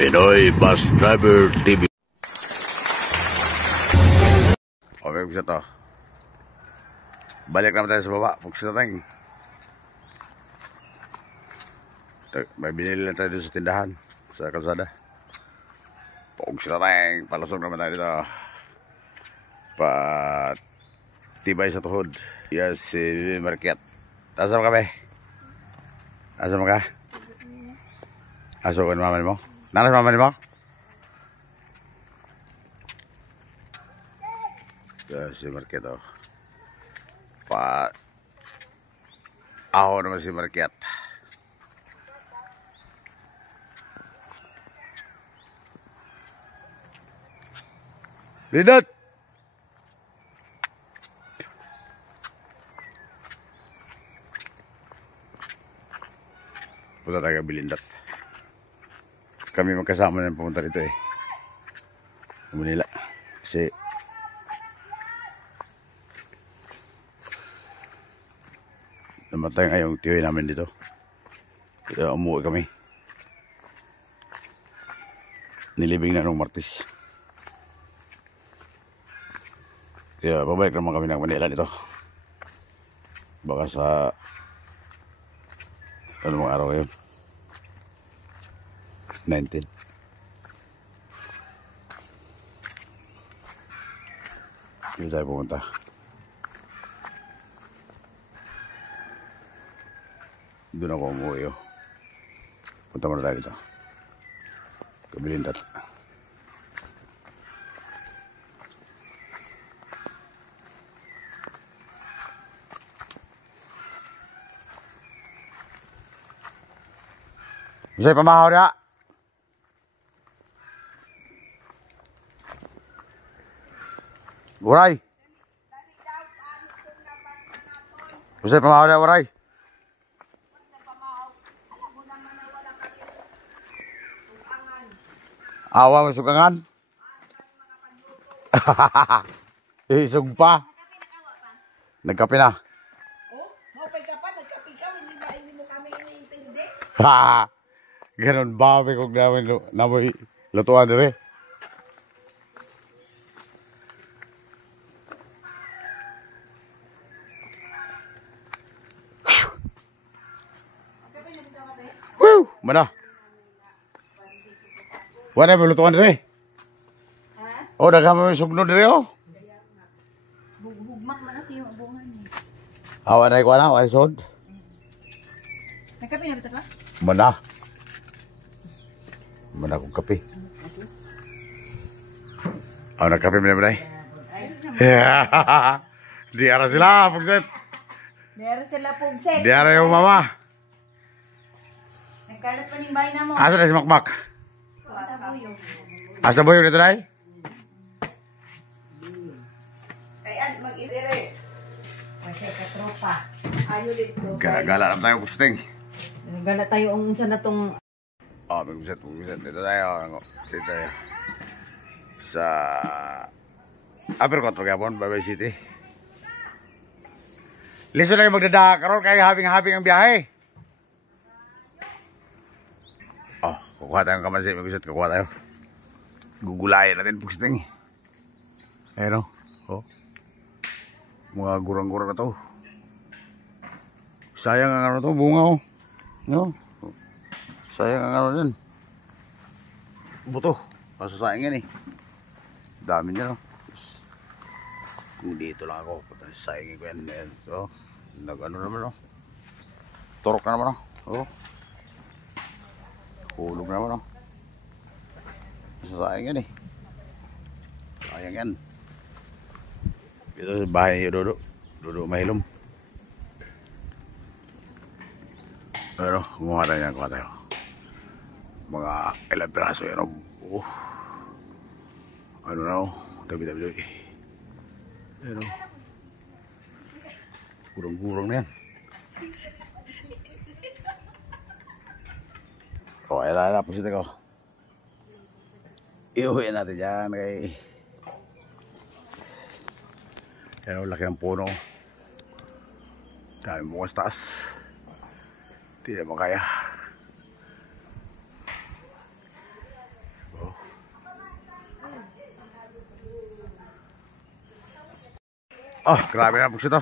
Pinoy Bus Driver TV. Okay, kung to. Balik naman tayo sa baba. Kung sa tayong. May binili lang tayo sa tindahan. Sa kalsada. Kung sa tayong. Palusog naman tayo dito. Tibay sa tuhod. Yes, si Market. Asa mo kami? Asa mo ka? Asa ko naman mo? Nanas naman mo? Yes, si Market oh. Ako naman si Market. Lidot! Punta tayo Bilindot. Kami magkasama na pumunta dito eh. Manila. Kasi namatay ngayong tiyoy namin dito. Kaya umuwi kami. Nilibing na nung Martes. Kaya babalik naman kami ng Manila dito. Baka sa anong araw ngayon? 19. Dito tayo pumunta. Doon ako umuwi oh. Punta muna tayo dito. Kabilindat. Bisa pamahaw niya. Waray. Bisa pamahaw niya, waray. Awa mo sugangan. Isog pa. Nagkape na. Oh, mapay ka pa, nagkape ka, hindi mo kami iniintindi. Ganon ba kung namoy lutuan dire. Woo! Mana? Wala mo lutuan dire. Ha? Oh, daghang mo sugno dire oh. Bugmak man kasi yung abungan niya. Awa na ko na, ay sod. Nagkape na ba ka? Mana? Mana kong kape. Oh, nagkape mo na ba day? Di ara sila, Pugset. Di ara yung mama. Nagkalat pa ng bahay na mo. Asa na si Makmak? Asa buyo. Asa buyo dito day? Kaya mag-idire. Kasi katropa. Ayaw dito. Gala na tayo, Pusting. Gala tayo unsa na tong Pugset. Dito tayo. Dito tayo. Sa Upper Control, Baybay City. Liso lang yung magdada karon kaya habing-habing ang biyahe. Oh, kukuha tayong kamansi, Pugset. Kukuha tayo. Gugulayan natin, Pusting. Ayun oh. Mga gurang-gurang na to. Sayang ang ano to, bunga oh. No? Sayang ang ano dyan. Buto. Pasasayang yan eh. Dami niya no. Kung dito lang ako, sayangin ko yan. So, nag-ano naman no. Torok na naman no. Oh. Hulog na naman no. Pasasayang yan eh. Sayang yan. Ito sa bahay niyo, Dodo Mahilom. Pero, kumuha tayo yan, kuha tayo. Mga ilang piraso yan. Ano na, dabi-dabi. Pero, gurang-gurang na yan. O, ayan na, pusita ko. Iuwi natin dyan kay... Yan o, laki ng puno. Dami bukas taas. Hindi naman kaya. Oh, grabe na Pugsito.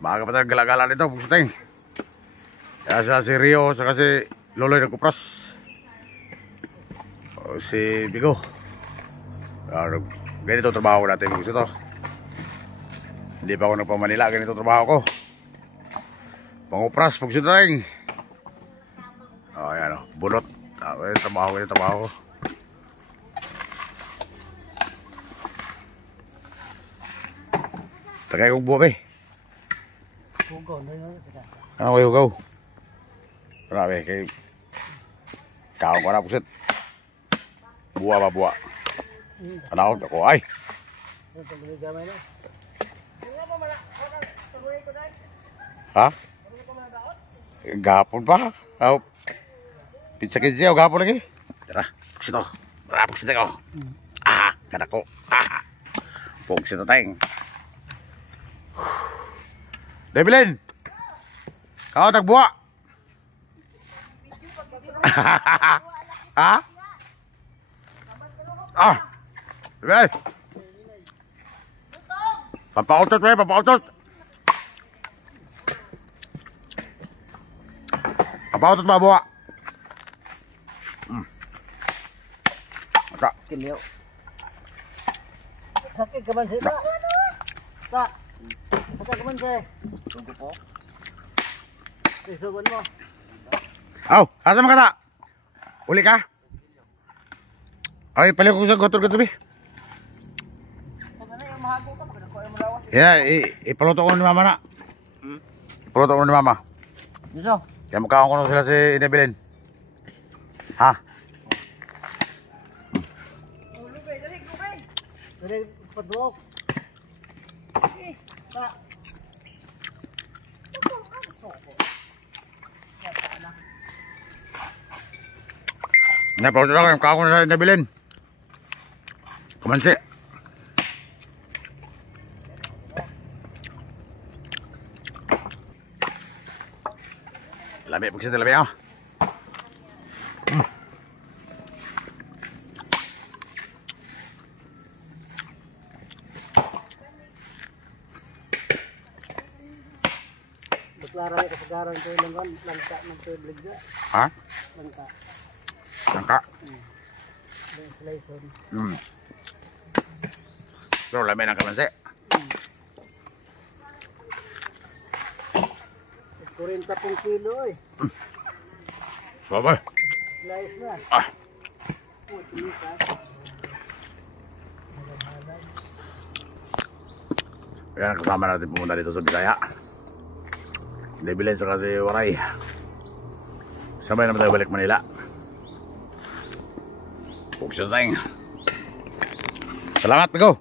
Baka pa tayong galagala nito Pugsiting. Kaya siya si Rio, saka si Loloy ng Kupras. O si Bigo. Ganito trabaho ko natin Pugsito. Hindi pa ako nagpamanila, ganito trabaho ko. Pangupras Pugsiting. O ayan o, bunot. Trabaho ko. Tagay kong buwak eh. Hugaw na yun. Ano kayo hugaw? Grabe, kay kaon ko na Pugsit. Buwa ba buwa? Ano ako? Ay! Ha? Gapon pa? Oh. Pizza kidsi ako gapon lagi. Tara, Pugsit ako. Tara, Pugsit ako. Kanak ko. Pugsit tayong. Debilin! Kau nagbuwa! Ha? Debilin! Papautot ba? Papautot! Papautot ba buwa? Maka. Kiniyo. Sakit ka man sila. Tak. Sakit ka man sila. Tunggu po. Isugon mo. Aw, asa man ka ta? Uli ka? Ay, pala ko sa gotor-gotor bi. Yeah, ipaluto ko ni mama na. Ipaluto ko ni mama. Iso. Kaya mukhaon ko na sila si Inebelin. Ha? Dali, padok. Tak. Napaluto na ko yung mukhaon ko na sa Inebelin. Kamansi. Lami, Pugsit, lami ako. Deklarasi kesegaran itu dengan langka nanti belega. Ha? Langka. Langka? Selesai. Pero lami ng kamansi. 40 kilo eh. Babay. Slice na. Yan, kasama natin pumunta dito sa Bisaya. Debilin sa kasi Waray. Sabay naman tayo balik Manila. Pugsit tayong. Salamat, Bigo.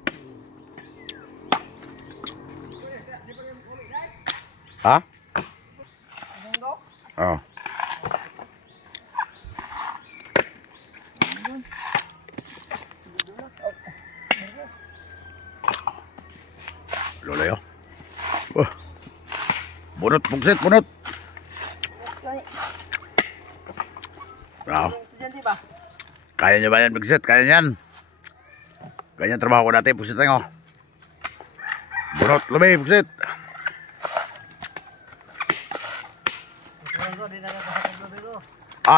Ha? Oh. Lolo yo. Bunot, Pugsit, bunot. Wow. Kaya nyo ba yan, Pugsit? Kaya yan. Ganyan trabaho ko dati, Pugsit tayo. Bunot, lumay, Pugsit.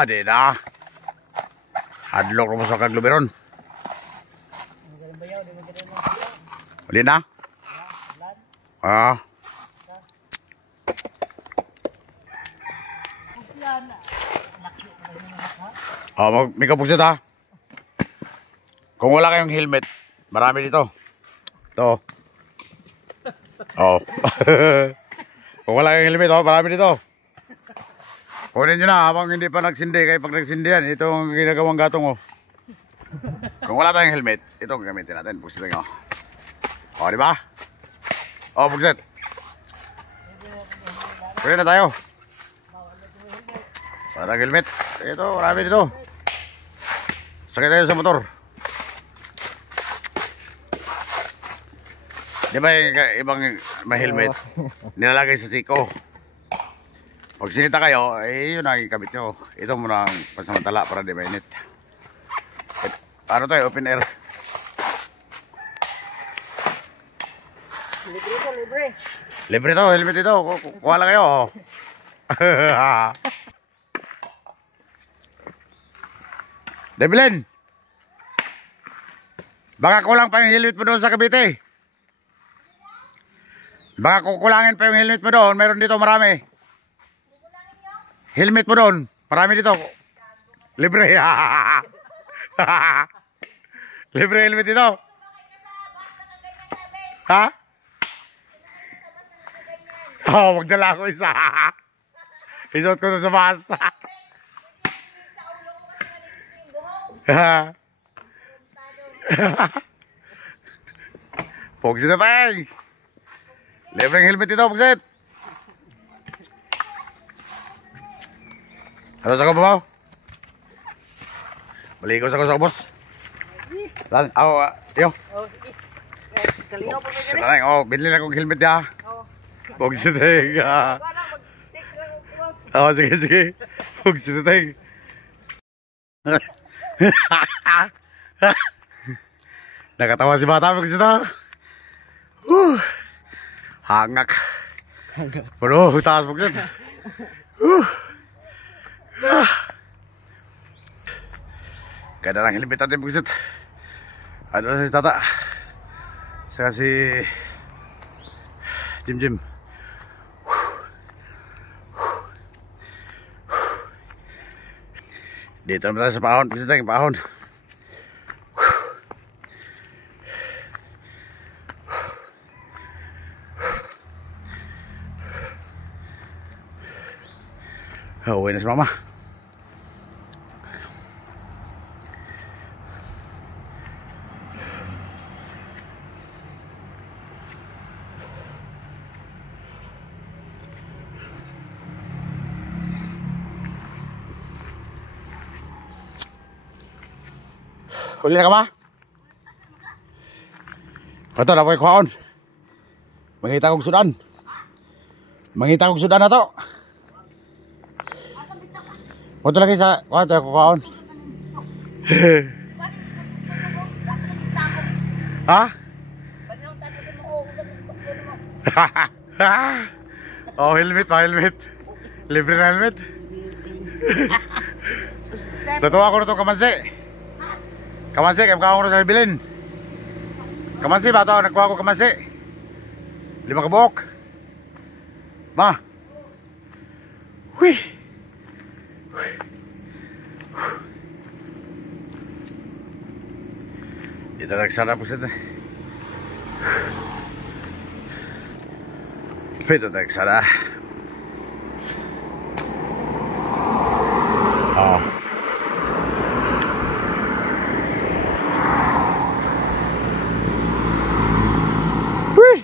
Di na. Hadlok mo sa kagluberon. Di na? May kapugsit ha. Kung wala kayong helmet, marami dito. Ito. Kung wala kayong helmet, marami dito. Kunin nyo na habang hindi pa nagsindi. Kaya pag nagsindi yan, ito ang ginagawang gatong. Kung wala tayong helmet, ito ang gamitin natin. Pugsit nyo. Diba? Pugsit. Kunin na tayo. Wala tayong helmet. Ito, marami dito. Sakay tayo sa motor. Di ba yung ibang may helmet nilalagay sa siko? Pag sinita kayo, yun ang ikabit nyo. Ito muna ang pansamantala para di mainit. Ano to, open air. Libre to, helmet ito. Kuha lang kayo. Oh. Debilin. Baka kulang pa yung helmet mo doon sa Cavite. Baka kukulangin pa yung helmet mo doon. Meron dito marami. Helmet mo doon. Marami dito. Libre. Libre helmet dito. Ha? Oh, magdala ako isa. Isuot ko sa basa. Pogsit na tayo. Libreng helmet dito, Pogsit. Ano sa kababaw? Baligo sa ko sa boss. Lan, ako, yo. Kalinaw pa Pogsit na tayo. Oh, binili na kong helmet ya. Pogsit na tayo. Oh, sige, sige. Pogsit na tayo. Nakatawa si bata Pogsit na. Hangak. Pero taas Pogsit. Ganda lang helmet natin Pogsit. Ano na si tata. Saka si Jim. Dito naman tayo sa pahon. Pogsit tayo pahon. Uwi na si mama. Huli na ka ba? Ito na po yung kwaon. Mangita kong sudan. Mangita kong sudan na to. Ito lagi sa kwaon. Ha? Oh, helmet pa, helmet. Libre na helmet. Natuwa ko na ito, kamansi. Kamansi, kaya mukha ko na sa bilin. Kamansi ba ito? Nagkuha ko kamansi. 5 kabuok. Ma. Huy. Dito nagsara po siya. Dito nagsara. Oh. Hui.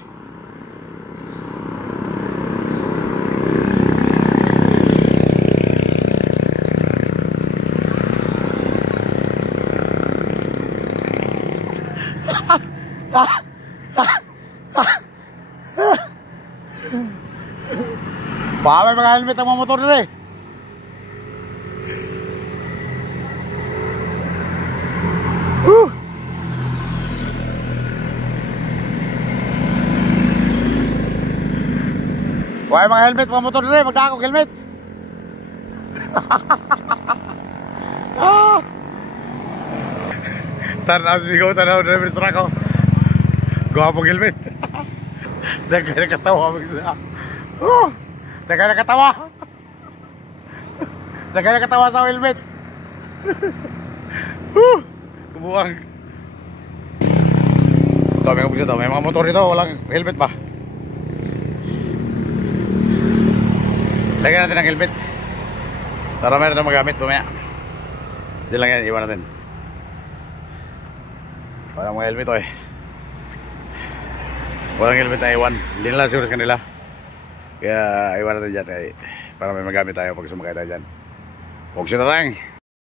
Baka may mga helmet ang mga motor nila eh. Baka mga helmet mga motor nila eh. Magdakong helmet. Tanaw sigaw, tanaw driver truck ko. Gwapong helmet. Dagay nakatawa magsa. Dagay nakatawa. Dagay nakatawa sa helmet. Kubuang. Ito may kabugsa to. May mga motor dito. Walang helmet pa. Lagyan natin ang helmet. Para meron na magamit pumaya. Hindi lang yan. Iwan natin. Walang mga helmet to eh. Walang helmet na iwan. Hindi nila siguro sa kanila. Kaya iwan natin dyan para may magamit tayo pag sumakay tayo dyan. Huwag siya na tayong.